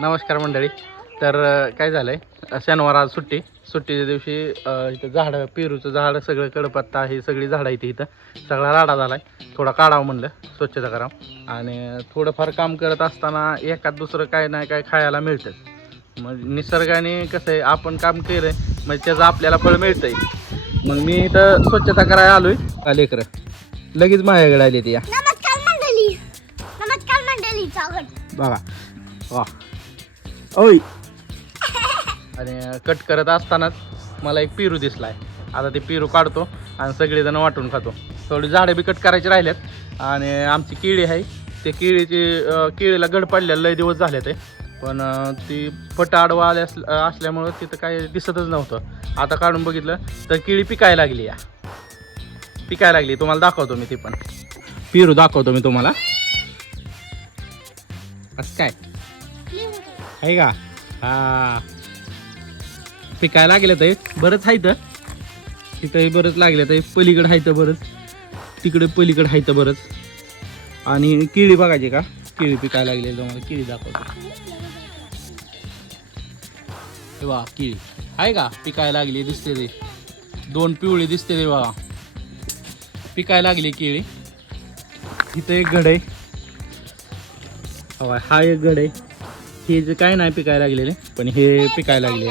नमस्कार मंडळी. तर काय झालंय, शनिवार आज सुट्टीच्या दिवशी इथं झाडं, पेरूचं झाड, सगळं कडपत्ता, ही सगळी झाडं इथे इथं सगळा राडा झालाय. थोडा काढावं म्हणलं, स्वच्छता करावं. आणि थोडंफार काम करत असताना एकात दुसरं काय नाही काय खायला मिळतं. मग निसर्गाने कसं आहे, आपण काम केलंय म्हणजे त्याचं आपल्याला फळ मिळतंय. मग मी इथं स्वच्छता करायला आलोय. लेकरं लगेच माझ्याकडे आली ती. नमस्कार मंडळी स्वागत बघा वा ओय. आणि कट करत असतानाच मला एक पेरू दिसलाय. आता ते पेरू काढतो आणि सगळेजण वाटून खातो. थोडी झाडं बी कट करायची राहिल्यात. आणि आमची केळी आहे, ते केळीला गड पडलेला लय दिवस झाले ते, पण ती फट आडवा असल्यामुळं तिथं काही दिसतच नव्हतं. आता काढून बघितलं तर केळी पिकायला लागली. पिकायला लागली. तुम्हाला दाखवतो मी, ती पण पेरू दाखवतो मी तुम्हाला. असं काय आहे का? हा, पिकायला लागले ते बरंच आहे. तर तिथंही बरंच लागले ते, पलीकडे आहे तर बरंच, तिकडे पलीकडे आहे तर बरंच. आणि केळी बघायची का? केळी पिकायला लागली. तुम्हाला केळी दाखवतो. वा, केळी आहे का? पिकायला लागली, दिसते ते. दोन पिवळी दिसते ते बघा, पिकायला लागली केळी. इथं एक घड आहे. हा एक घड आहे. हे जे काय नाही पिकायला लागलेले, पण हे पिकायला लागले.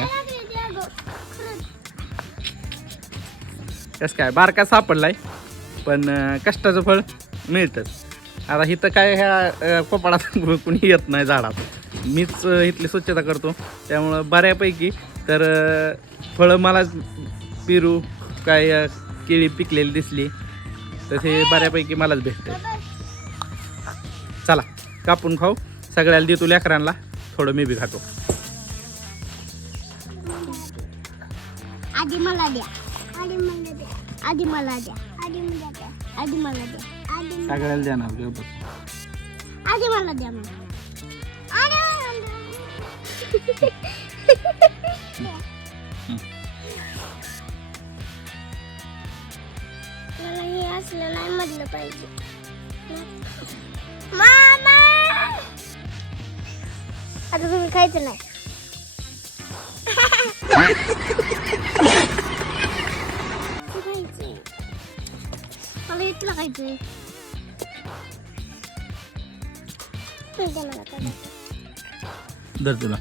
कसं काय बारका सापडलाय, पण कष्टाचं फळ मिळतं. आता इथं काय ह्या कोपाडात कुणी येत नाही झाडात. मीच इथली स्वच्छता करतो, त्यामुळं बऱ्यापैकी तर फळं मला, पेरू काय केळी पिकलेली दिसली तसे बऱ्यापैकी मलाच भेटते. चला कापून खाऊ. सगळ्याला देतो लेकरांना, थोडं मी बी खातो. आधी मला द्या, आधी मला द्या, आधी मला द्या, आधी मला द्या, आधी मला द्या, सगळ्याला देणार. आधी मला द्या मग. मला हे असलं नाही म्हटलं पाहिजे. मामा आता तुम्ही खायचं नाही. मला इथलं खायचंय. धर तुला.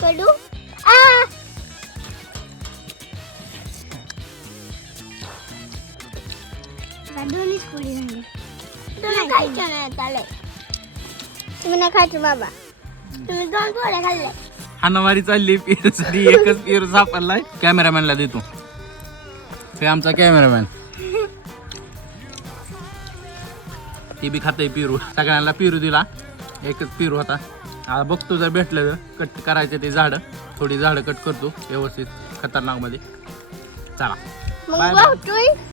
कडू दोन्हीच पोळी झाली. तुम्ही खायचं नाही चालेल. तुम्ही नाही खायचं बाबा, तुम्ही दोन पोळ्या खाल्ल्या. हाणामारी चालली पेरूसाठी. एकच पेरू सापडलाय. कॅमेरामॅनला देतो. ते आमचा कॅमेरामॅन, ते बी खातंय पेरू. सगळ्यांना पेरू दिला, एकच पेरू होता. आता बघतो जर भेटलं तर कट करायचं ते झाडं. थोडी झाडं कट करतो व्यवस्थित खतरनाक मध्ये. चला मग